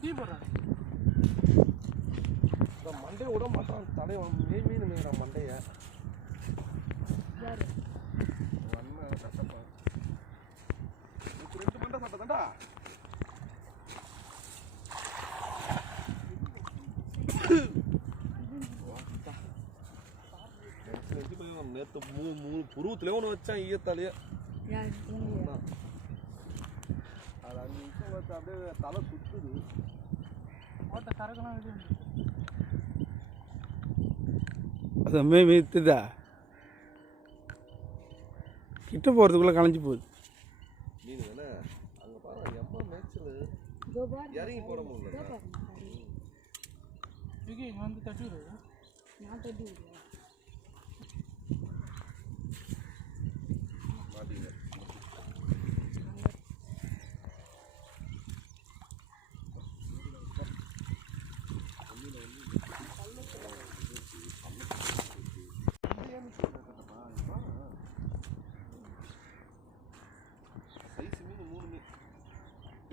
Tea போடுறாங்க மண்டையை விட மாட்டான். தலைவன் மீன் மீன் மீன் மண்டைய. ரெண்டு மண்டை சட்டை தாண்டா நேற்று மூணு மூணு புருவத்திலே ஒன்று வச்சான் ஈயத்தாலேயே? அது அஞ்சு நிமிஷம் வச்சு அப்படியே தலை சுத்துது. ஓட்ட சரக்குலாம். அது மே மேத்துதா கிட்ட போகிறதுக்குள்ளே களைஞ்சு போகுது. மீன் தானே அங்கே பாரு எப்போ மேய்ச்சல். இறங்கி போட முடியல. வந்து தட்டி விடு நான் தட்டி விடுறேன்.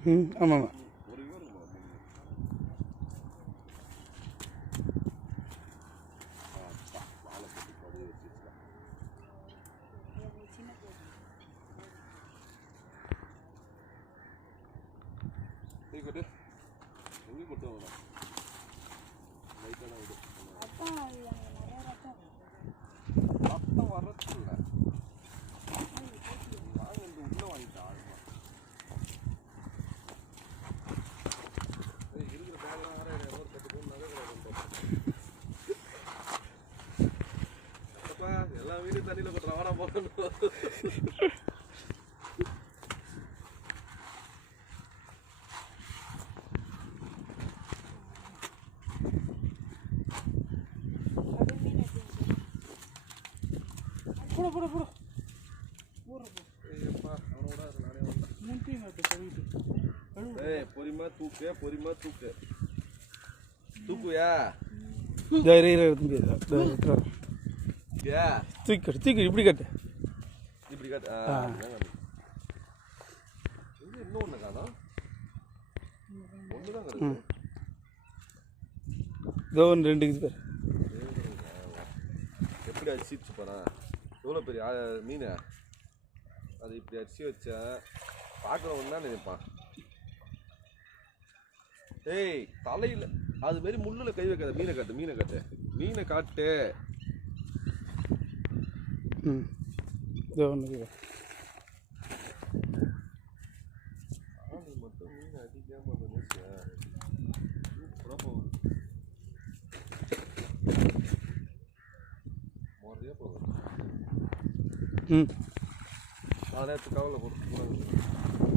ம் ஆமாம் ஒரு போடு போடு போடு. பொறிமா தூக்கு பொறிமா தூக்கு. தூக்குயா தூக்கி இப்படி கட்டு. இப்படி ஒன்று காணோம் இதோ ஒன்று ரெண்டு பேர் எப்படி அடிச்சிச்சு போனா எவ்வளோ பெரிய மீன் அது இப்படி அடிச்சு வச்சா பார்க்குறவன் தான் நினைப்பான் ஏய் தலையில் அது மாரி முள்ளில் கை வைக்காத மீனை காட்டு மீனை காட்டு மீனை காட்டு ம் இதோ ஒன்று ம். நான் நேற்று கவலை போட்டு